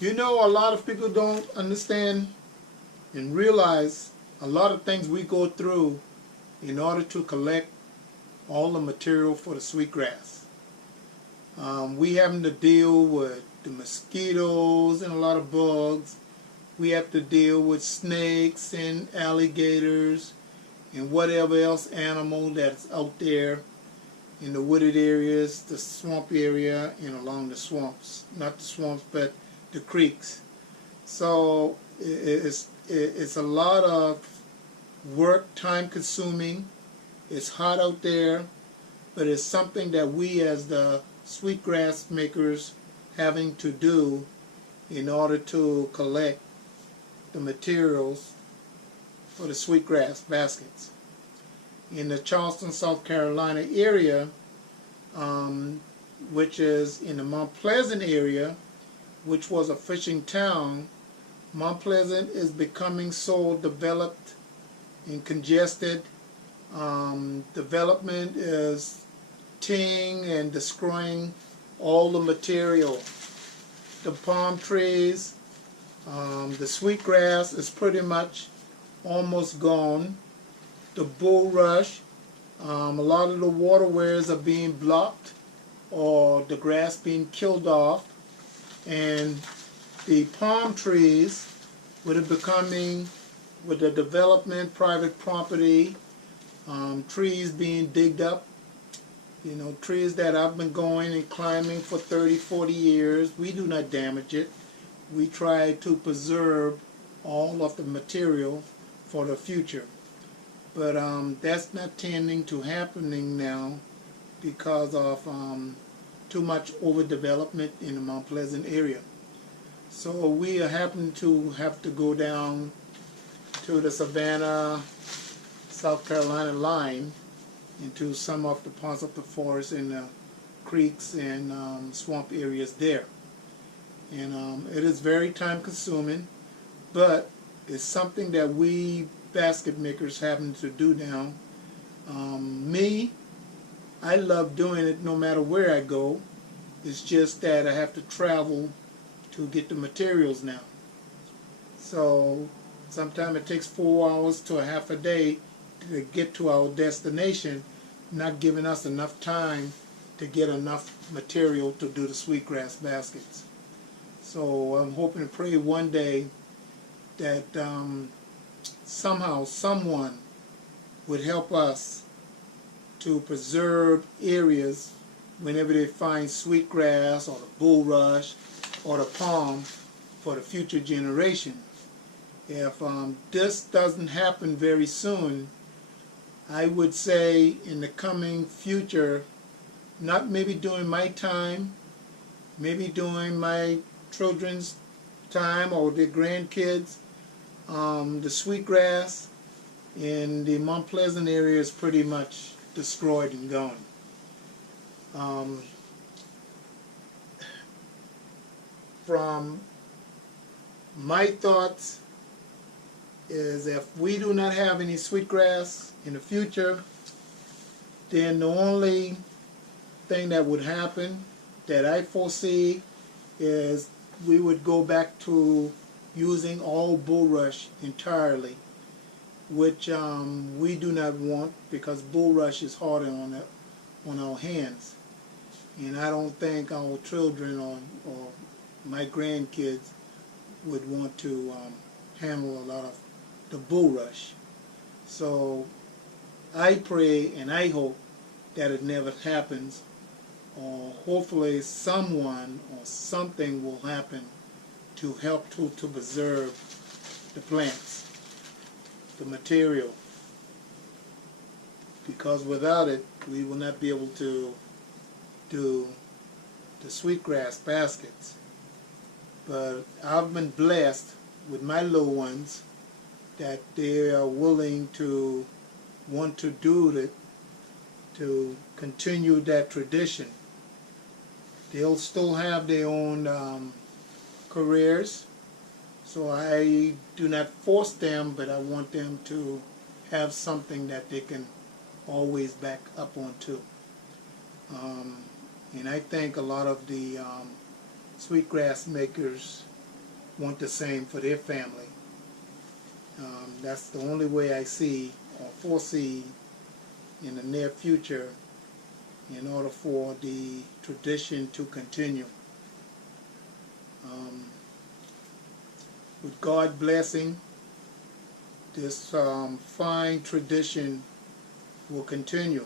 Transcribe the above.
You know, a lot of people don't understand and realize a lot of things we go through in order to collect all the material for the sweetgrass. We having to deal with the mosquitoes and a lot of bugs. We have to deal with snakes and alligators and whatever else animal that's out there in the wooded areas, the swamp area, and along the swamps. Not the swamps, but the creeks. So it's a lot of work, time consuming. It's hot out there, but it's something that we as the sweetgrass makers having to do in order to collect the materials for the sweetgrass baskets. In the Charleston, South Carolina area, which is in the Mount Pleasant area, which was a fishing town, Mount Pleasant is becoming so developed and congested. Development is tearing and destroying all the material. The palm trees, the sweetgrass is pretty much almost gone. The bulrush, a lot of the waterways are being blocked or the grass being killed off, and the palm trees with the development, private property, trees being digged up, you know, trees that I've been going and climbing for 30, 40 years. We do not damage it. We try to preserve all of the material for the future. But that's not tending to happening now because of too much overdevelopment in the Mount Pleasant area. So we happen to have to go down to the Savannah, South Carolina line into some of the parts of the forest and the creeks and swamp areas there. And it is very time consuming, but it's something that we basket makers having to do now. Me, I love doing it no matter where I go. It's just that I have to travel to get the materials now. So sometimes it takes 4 hours to a half a day to get to our destination, not giving us enough time to get enough material to do the sweetgrass baskets. So I'm hoping and pray one day that somehow someone would help us to preserve areas whenever they find sweetgrass or the bulrush or the palm for the future generation. If this doesn't happen very soon, I would say in the coming future, not maybe during my time, maybe during my children's time or their grandkids, the sweetgrass in the Mount Pleasant area is pretty much destroyed and gone. From my thoughts is if we do not have any sweetgrass in the future, then the only thing that would happen that I foresee is we would go back to using all bulrush entirely, which we do not want because bulrush is harder on our hands. And I don't think our children or my grandkids would want to handle a lot of the bulrush. So I pray and I hope that it never happens, or hopefully someone or something will happen to help to preserve the plants, the material, because without it we will not be able to do the sweetgrass baskets. But I've been blessed with my little ones that they are willing to want to do it, to continue that tradition. They'll still have their own careers, so I do not force them, but I want them to have something that they can always back up onto. And I think a lot of the sweetgrass makers want the same for their family. That's the only way I see or foresee in the near future in order for the tradition to continue. With God's blessing, this fine tradition will continue.